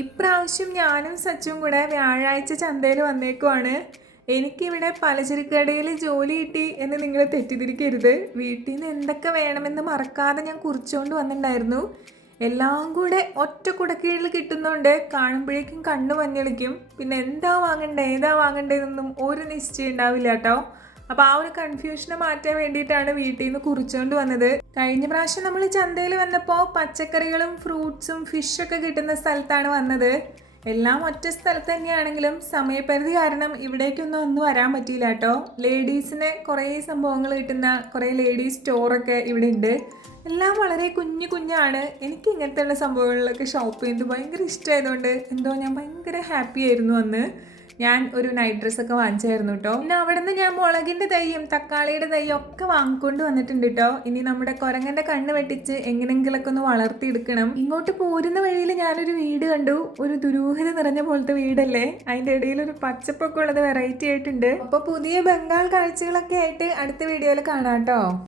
ഇപ്രാവശ്യം ഞാനും സച്ചും കൂടെ വ്യാഴാഴ്ച ചന്തയിൽ വന്നേക്കുവാണ്. എനിക്കിവിടെ പലചരക്ക് കടയിൽ ജോലി കിട്ടി എന്ന് നിങ്ങൾ തെറ്റിദ്ധരിക്കരുത്. വീട്ടിൽ നിന്ന് എന്തൊക്കെ വേണമെന്ന് മറക്കാതെ ഞാൻ കുറിച്ചുകൊണ്ട് വന്നിട്ടുണ്ടായിരുന്നു. എല്ലാം കൂടെ ഒറ്റ കുടക്കീഴിൽ കിട്ടുന്നതുകൊണ്ട് കാണുമ്പോഴേക്കും കണ്ണു മഞ്ഞളിക്കും. പിന്നെ എന്താ വാങ്ങണ്ടേ ഏതാ വാങ്ങണ്ടേന്നൊന്നും ഒരു നിശ്ചയം ഉണ്ടാവില്ല കേട്ടോ. അപ്പോൾ ആ ഒരു കൺഫ്യൂഷനെ മാറ്റാൻ വേണ്ടിയിട്ടാണ് വീട്ടിൽ നിന്ന് കുറിച്ചുകൊണ്ട് വന്നത്. കഴിഞ്ഞ പ്രാവശ്യം നമ്മൾ ചന്തയിൽ വന്നപ്പോൾ പച്ചക്കറികളും ഫ്രൂട്ട്സും ഫിഷൊക്കെ കിട്ടുന്ന സ്ഥലത്താണ് വന്നത്. എല്ലാം ഒറ്റ സ്ഥലത്ത് തന്നെയാണെങ്കിലും സമയപരിധി കാരണം ഇവിടേക്കൊന്നും വരാൻ പറ്റിയില്ല കേട്ടോ. ലേഡീസിന് കുറേ സംഭവങ്ങൾ കിട്ടുന്ന കുറേ ലേഡീസ് സ്റ്റോറൊക്കെ ഇവിടെ ഉണ്ട്. എല്ലാം വളരെ കുഞ്ഞു കുഞ്ഞാണ്. എനിക്ക് ഇങ്ങനത്തെയുള്ള സംഭവങ്ങളിലൊക്കെ ഷോപ്പ് ചെയ്യുന്നത് ഭയങ്കര ഇഷ്ടമായതുകൊണ്ട് എന്തോ ഞാൻ ഭയങ്കര ഹാപ്പി ആയിരുന്നു അന്ന്. ഞാൻ ഒരു നൈറ്റ് ഡ്രസ്സൊക്കെ വാങ്ങിച്ചായിരുന്നു കേട്ടോ. പിന്നെ അവിടെ നിന്ന് ഞാൻ മുളകിൻ്റെ തൈയും തക്കാളിയുടെ തൈയും ഒക്കെ വാങ്ങിക്കൊണ്ട് വന്നിട്ടുണ്ട് കേട്ടോ. ഇനി നമ്മുടെ കുരങ്ങൻ്റെ കണ്ണ് വെട്ടിച്ച് എങ്ങനെങ്കിലൊക്കെ ഒന്ന് വളർത്തിയെടുക്കണം. ഇങ്ങോട്ട് പോരുന്ന വഴിയിൽ ഞാനൊരു വീട് കണ്ടു. ഒരു ദുരൂഹത നിറഞ്ഞ പോലത്തെ വീടല്ലേ. അതിൻ്റെ ഇടയിൽ ഒരു പച്ചപ്പൊക്കെ ഉള്ളത് വെറൈറ്റി ആയിട്ടുണ്ട്. അപ്പോൾ പുതിയ ബംഗാൾ കാഴ്ചകളൊക്കെ ആയിട്ട് അടുത്ത വീഡിയോയിൽ കാണാം കേട്ടോ.